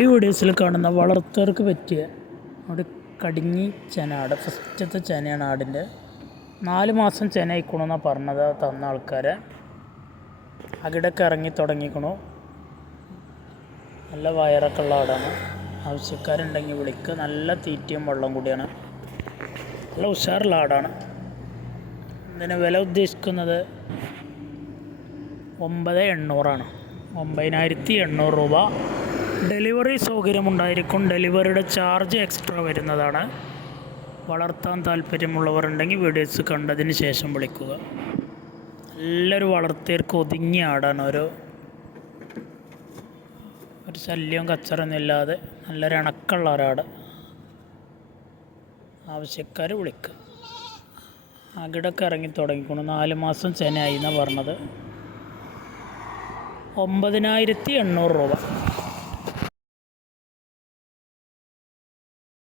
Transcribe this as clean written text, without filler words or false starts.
ഈ വീഡിയോസിൽ കാണുന്ന വളർത്തുകാർക്ക് പറ്റിയ ഒരു കടിഞ്ഞി ചെന ആട്, ഫസ്റ്റത്തെ ചെനയാണ് ആടിൻ്റെ. 4 മാസം ചെന ആയിക്കണമെന്നാണ് പറഞ്ഞത് തന്ന ആൾക്കാരെ. അകിടൊക്കെ ഇറങ്ങി തുടങ്ങിക്കണു. നല്ല വയറൊക്കെ ഉള്ള ആടാണ്. ആവശ്യക്കാരുണ്ടെങ്കിൽ വിളിക്കുക. നല്ല തീറ്റയും വെള്ളം കൂടിയാണ്. നല്ല ഉഷാറുള്ള ആടാണ്. ഇതിന് വില ഉദ്ദേശിക്കുന്നത് 9,800 9,800 രൂപ. ഡെലിവറി സൗകര്യമുണ്ടായിരിക്കും. ഡെലിവറിയുടെ ചാർജ് എക്സ്ട്രാ വരുന്നതാണ്. വളർത്താൻ താല്പര്യമുള്ളവരുണ്ടെങ്കിൽ വീഡിയോസ് കണ്ടതിന് ശേഷം വിളിക്കുക. നല്ലൊരു വളർത്തിയർക്ക് ഒതുങ്ങിയ ആടാണ്. ഒരു ശല്യവും കച്ചറൊന്നും ഇല്ലാതെ നല്ലൊരു ഇണക്കമുള്ള ഒരാട്. ആവശ്യക്കാർ വിളിക്കുക. അകിടൊക്കെ ഇറങ്ങി തുടങ്ങിക്കണം. 4 മാസം ചെനയായി എന്നാണ് പറഞ്ഞത്. 9,800 രൂപ.